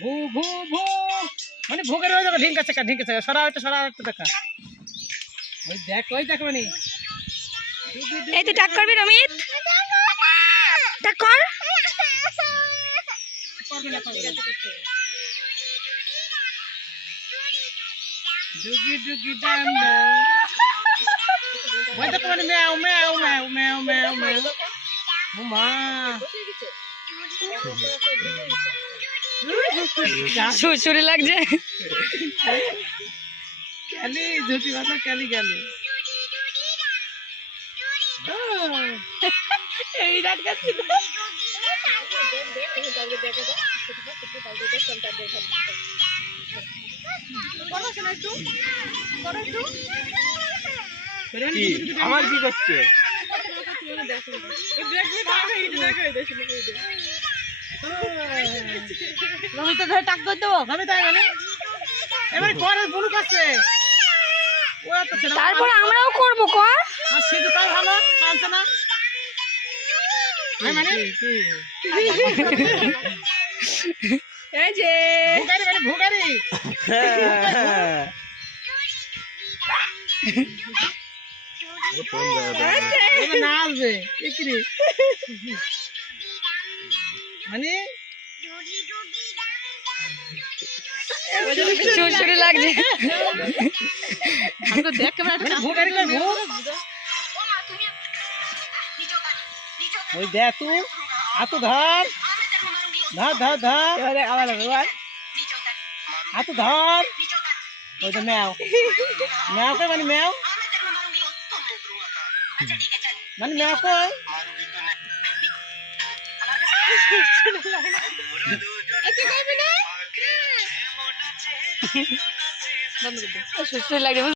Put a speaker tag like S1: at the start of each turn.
S1: ভু ভু ভু। মানে ভুগের হয়ে যাবে ঢিঙ্কা চাকা ঢিঙ্কা চাকা সরা একটা সরা একটা দেখা। ওই দেখ ওই দেখ মানে।
S2: এই তুই টাক করবি রমিত টাক কর।
S1: ডুগি ডুগি ওই দেখো মানে ম্যাও ম্যাও ম্যাও ম্যাও ম্যাও। ম্যাও মা।
S2: সুরসুরি লাগছে?
S1: ঝুটি গেল। এই রাত গাছি
S3: আমার কি করছে?
S2: রমিত ধরে টাক করে দেবো?
S1: আমি তাই মানে এবারে করে
S2: তারপর আমরাও করব কর।
S1: আর সে তো তাই ভালো মানছে না। মানে?
S2: এই যে।
S1: ভুগারি মানে ভুগারি
S3: হ্যাঁ।
S1: এবার না আসবে ইকরি মানে
S2: সুরসুরি লাগছে
S1: আমি তো দেখ কেমন একটা ভুগারি কই ভু ওই দে তুই আতু ধর ধর ধর ধর এবারে আবার আবার আতু ধর ওই তো ম্যাও ম্যাও কই মানে ম্যাও মানে কই?
S2: সুরসুরি লাগছে